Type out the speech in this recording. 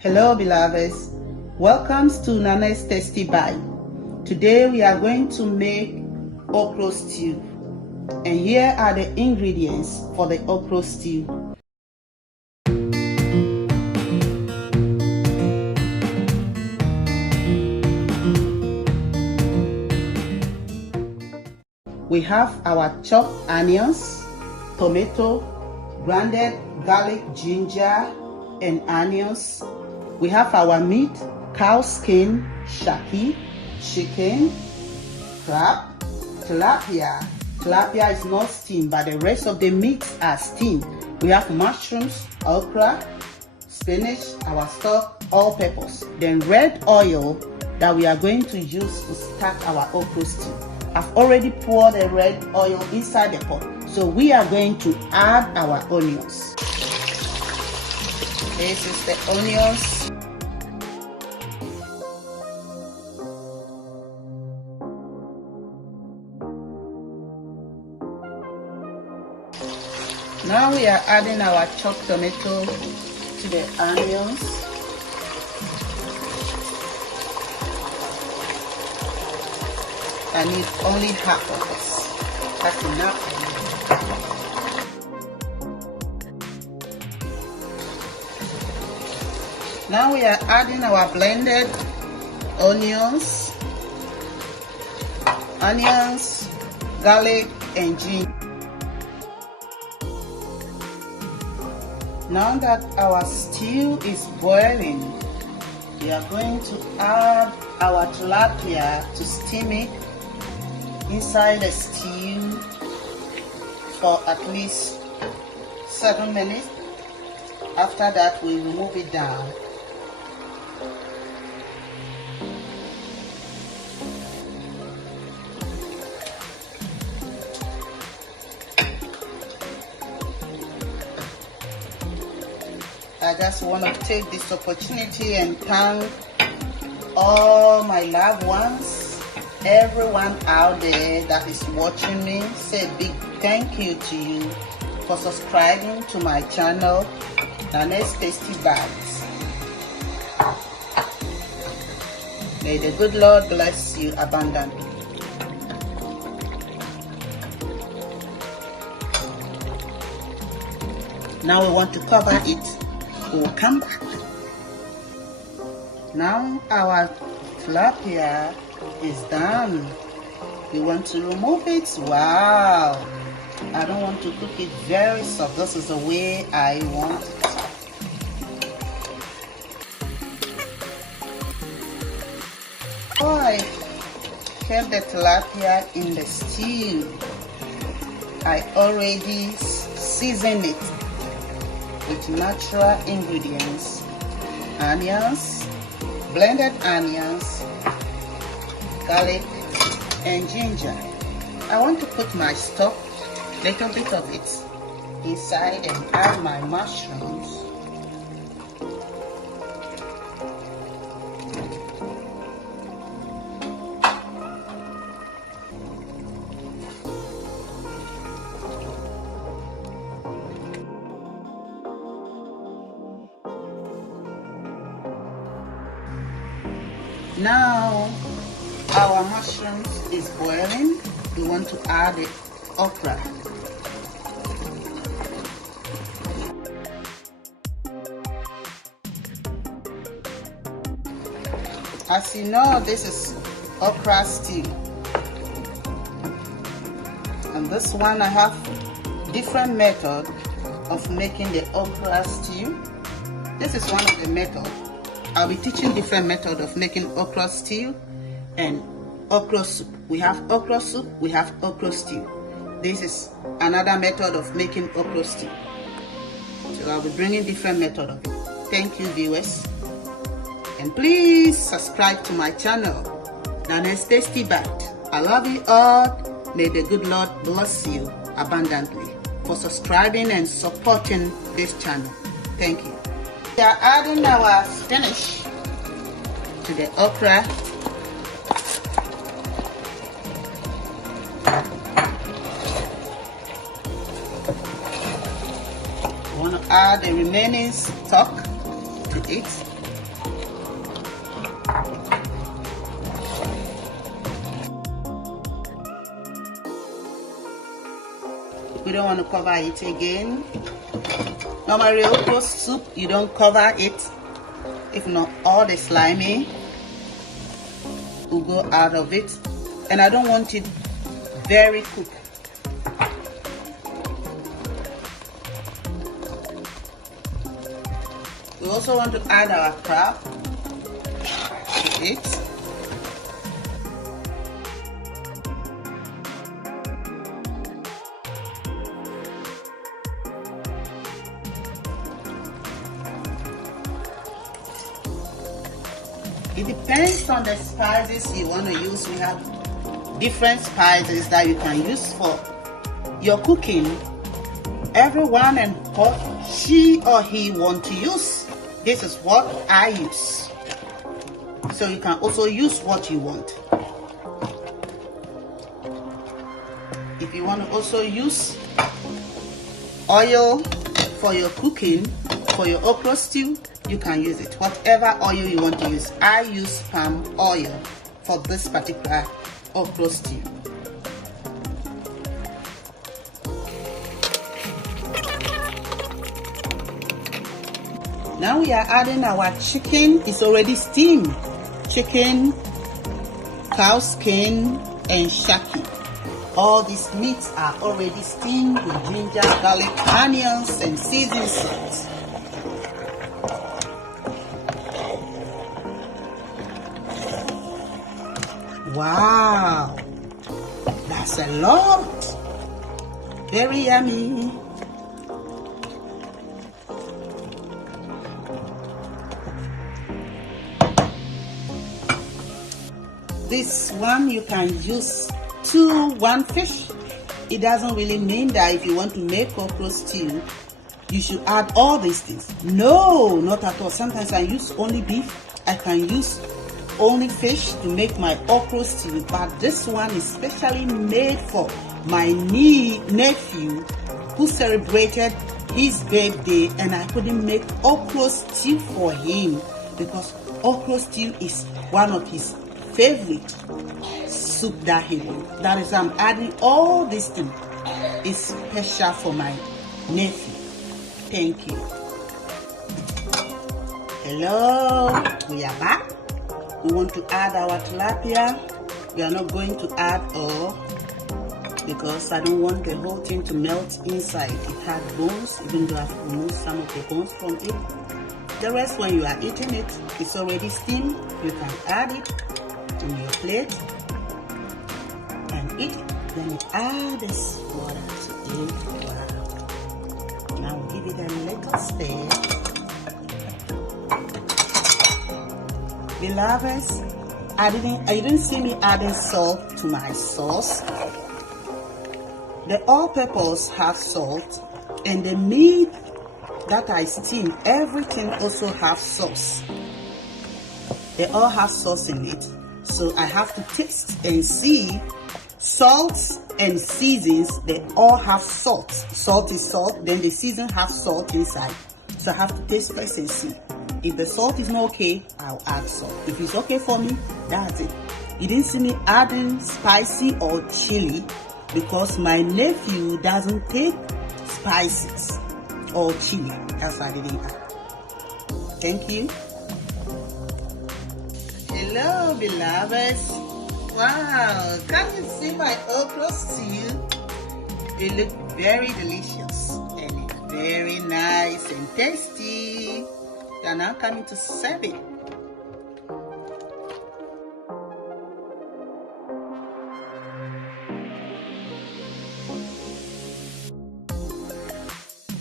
Hello beloveds, welcome to Nana's Tasty Bite. Today we are going to make okra stew, and here are the ingredients for the okra stew. We have our chopped onions, tomato, grounded garlic, ginger, and onions. We have our meat, cow skin, shaky, chicken, crab, tilapia. Tilapia is not steamed, but the rest of the meats are steamed. We have mushrooms, okra, spinach, our stock, all peppers. Then red oil that we are going to use to start our okra stew. I've already poured the red oil inside the pot, so we are going to add our onions. This is the onions. Now we are adding our chopped tomato to the onions. I need only half of this. That's enough. Now we are adding our blended onions, garlic, and ginger. Now that our stew is boiling, we are going to add our tilapia to steam it inside the stew for at least 7 minutes. After that, we remove it down. I just want to take this opportunity and thank all my loved ones, everyone out there that is watching me. Say a big thank you to you for subscribing to my channel, Nana's Tasty Bites. May the good Lord bless you abundantly. Now we want to cover it. We'll come back. Now our tilapia is done. We want to remove it. Wow! I don't want to cook it very soft. This is the way I want it. Oh, I kept the tilapia in the stew. I already seasoned it with natural ingredients, onions, blended onions, garlic, and ginger. I want to put my stock, little bit of it, inside and add my mushrooms. Now our mushrooms is boiling. We want to add the okra. As you know, this is okra stew. And this one I have different method of making the okra stew. This is one of the methods. I'll be teaching different method of making okra stew and okra soup. We have okra soup, we have okra stew. This is another method of making okra stew. So I'll be bringing different method of it. Thank you viewers. And please subscribe to my channel, Nana's Tasty Bite. I love you all. May the good Lord bless you abundantly for subscribing and supporting this channel. Thank you. We are adding our spinach to the okra. We want to add the remaining stock to it. We don't want to cover it again. Normally okra soup, you don't cover it. If not, all the slimy will go out of it. And I don't want it very cooked. We also want to add our crab to it. It depends on the spices you want to use. We have different spices that you can use for your cooking. Everyone and what she or he want to use. This is what I use. So you can also use what you want. If you want to also use oil for your cooking, for your okra stew, you can use it. Whatever oil you want to use. I use palm oil for this particular okra stew. Now we are adding our chicken. It's already steamed. Chicken, cow skin, and shaky. All these meats are already steamed with ginger, garlic, onions, and seasoned salt. Wow, that's a lot. Very yummy. This one you can use one fish. It doesn't really mean that if you want to make okra stew, you should add all these things. No, not at all. Sometimes I use only beef. I can use only fish to make my okra stew, but this one is specially made for my nephew who celebrated his birthday, and I couldn't make okra stew for him because okra stew is one of his favorite soup that he will. That is, I'm adding all these things. It's special for my nephew. Thank you. Hello, we are back. We want to add our tilapia. We are not going to add all because I don't want the whole thing to melt inside. It had bones, even though I've removed some of the bones from it. The rest, when you are eating it, it's already steamed. You can add it in your plate and eat it. Then you add this water to it. Wow. Now give it a little stir. Beloveds, you didn't see me adding salt to my sauce. The all-purpose have salt, and the meat that I steam, everything also have sauce. They all have sauce in it, so I have to taste and see. Salts and seasons, they all have salt. Salt is salt, then the season have salt inside. So I have to taste first and see. If the salt is not okay, I'll add salt. If it's okay for me, that's it. You didn't see me adding spicy or chili because my nephew doesn't take spices or chili. That's why I didn't add. Thank you. Hello, beloveds. Wow, can you see my okra stew? It looks very delicious and it's very nice and tasty. We are now coming to serve it.